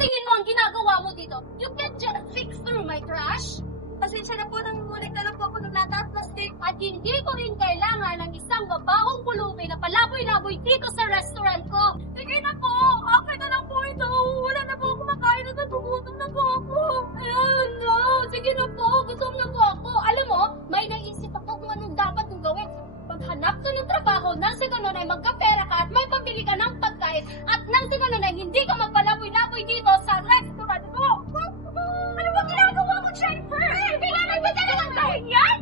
tingin mo ang ginagawa mo dito? You can just fix through my trash? Pasensya na po, nangungulik na lang po ako ng lata at plastic. At hindi ko rin kailangan ng isang babahong pulubi na palaboy-laboy dito sa restaurant ko. Sige na po, okay na lang po ito. Wala na po ako makain at nagugutom na po ako. Ayun, no. Sige na po, gutom na po ako. Alam mo, may naisip ako kung anong dapat kong gawin. Paghanap ko ng trabaho, nang sa ganun ay magkapera ka at may pambili ka ng pagkain at nang sa ganun ay hindi ka magpalaboy-laboy dito sa restaurant ko. Ano ba ginagawa mo, Jennifer? Kailangan ba talagang gawin yan?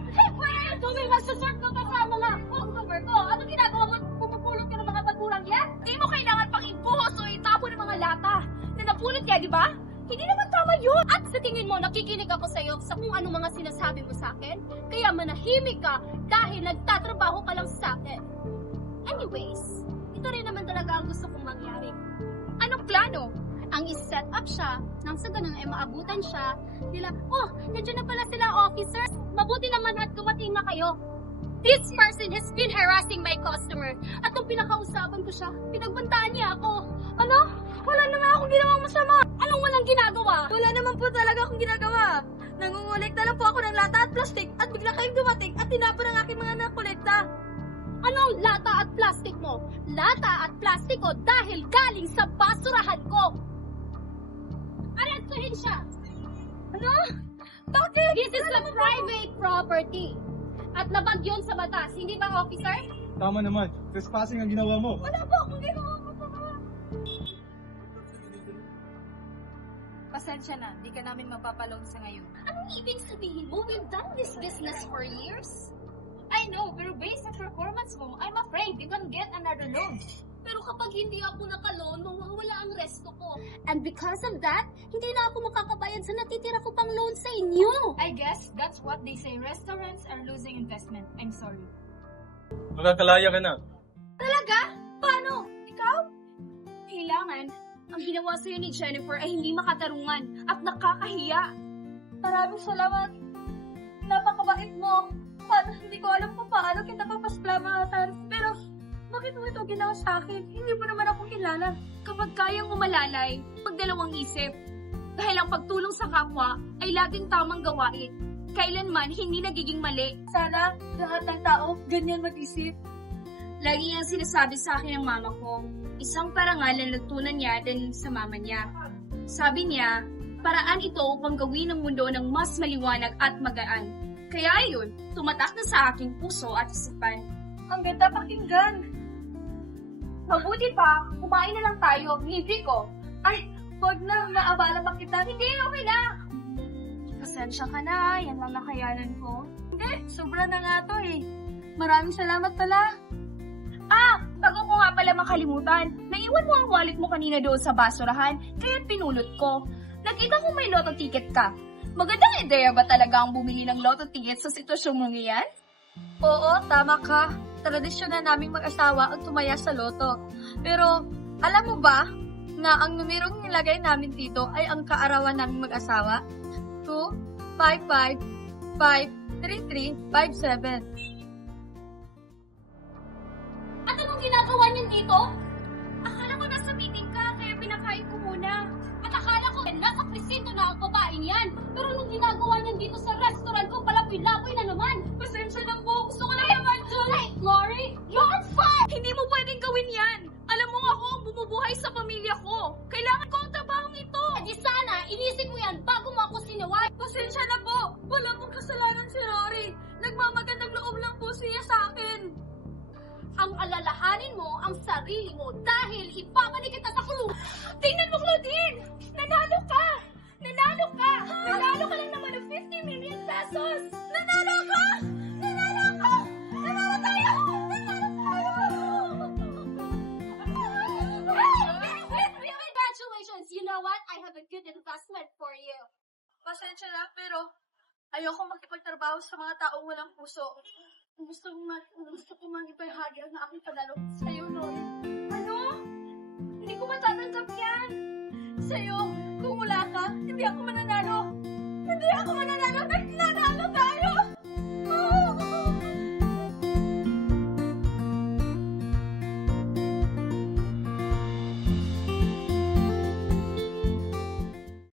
Tuwing masusort ko ka sa mga customer ko, ano ginagawa mo? Pumupulot ka ng mga bagurang yan? Di mo kailangan pang ibuhos o itapon ng mga lata na napulot niya, di ba? Hindi naman tama yun. At sa tingin mo, nakikinig ako sa'yo sa kung ano mga sinasabi mo sa akin? Kaya manahimik ka dahil nagtatrabaho ka lang sa akin. Anyways, ito rin naman talaga ang gusto kong mangyari. Anong plano? Ang is-set up siya, nang sa ganun ay maabutan siya, nila, oh, nandiyan na pala sila officers, mabuti naman at dumating na kayo. This person has been harassing my customer. At nung pinakausapan ko siya, pinagbantaan niya ako. Ano? Wala naman akong ginawang masama. Anong walang ginagawa? Wala naman po talaga akong ginagawa. Nangungulik na lang po ako ng lata at plastic at bigla kayong dumating at tinapon ang aking mga nakolekta. Anong lata at plastic mo? Lata at plastic ko dahil galing sa basurahan ko. Arestuhin siya. Ano? Bakit? This is a private property. At labag yun sa batas, hindi ba, officer? Tama naman. Trespassing ang ginawa mo. Wala po akong ginawang masama. Pasensya na, di ka namin mapapalong sa ngayon. Anong ibig sabihin mo? We've done this business for years. I know, pero based on performance mo, I'm afraid you can get another loan. Pero kapag hindi ako nakaloan, mawawala ang resto ko. And because of that, hindi na ako makakabayad sa natitira ko pang loan sa inyo. I guess that's what they say restaurants are losing investment. I'm sorry. Makakalaya ka na. Talaga? Paano? Ikaw? Kailangan, ang ginawa sa'yo ni Jennifer ay hindi makatarungan at nakakahiya. Maraming salamat. Napakabait mo. Hindi ko alam kung paano kita papaslamatan. Pero, bakit mo ito ginawa sa akin? Hindi mo naman ako kilala. Kapag kayang umalalay, magdalawang isip. Dahil ang pagtulong sa kapwa ay laging tamang gawain. Kailanman hindi nagiging mali. Sana lahat ng tao ganyan mag-isip. Lagi niyang sinasabi sa akin ng mama ko, isang parangal na natutunan niya din sa mama niya. Sabi niya, paraan ito upang gawin ang mundo ng mas maliwanag at magaan. Kaya ayun, tumatak na sa aking puso at isipan. Ang ganda pakinggan. Mabuti pa, kumain na lang tayo, libre ko. Ay, wag na, maabala pa kita. Hindi, okay lang. Pasensya ka na, yan lang nakayanan ko. Hindi, sobra na nga to eh. Maraming salamat pala. Bago ko nga pala makalimutan, naiwan mo ang wallet mo kanina doon sa basurahan, kaya pinulot ko. Nakita ko may lotto ticket ka. Magandang ideya ba talaga ang bumili ng lotto ticket sa sitwasyon mong iyan? Oo, tama ka. Tradisyon na naming mag-asawa ang tumaya sa loto. Pero, alam mo ba na ang numerong nilagay namin dito ay ang kaarawan naming mag-asawa? 2, 5, 5, 5, 3, 3, 5, 7. At anong ginagawa niyo dito? Akala ko nasa meeting ka, kaya pinakain ko muna. At akala ko, nasa presinto na ang babaeng yan. Pero anong ginagawa niyan dito sa restaurant ko, palapoy-lapoy na naman. Pasensya na po. Gusto ko lang naman dyan. Hey, Lori, you're on fire! Hindi mo pwedeng gawin yan. Alam mo ako ang bumubuhay sa pamilya ko. Kailangan ko ang trabahong ito. At di sana, inisip mo yan bago mo ako sinaway. Pasensya na po. Wala mong kasalanan si Rory. Nagmamagandang loob lang po siya sa akin. Ang alalahanin mo ang sarili mo dahil ipabalik kita sa kulong. Tingnan mo, Claudine! Nanalo ka! Nanalo ka! Nanalo ka lang naman ng 50 million pesos! Nanalo ka! Nanalo ka! Nanalo tayo! Nanalo tayo! Congratulations! You know what? I have a good investment for you. Pasensya na, pero ayoko makipagtrabaho sa mga taong walang puso. Gusto ko man ipahagi ang aking panalo sa'yo, Rory. Ano? Hindi ko matatanggap yan. Sa'yo, kung wala ka, hindi ako mananalo. Hindi ako mananalo. Nanalo tayo!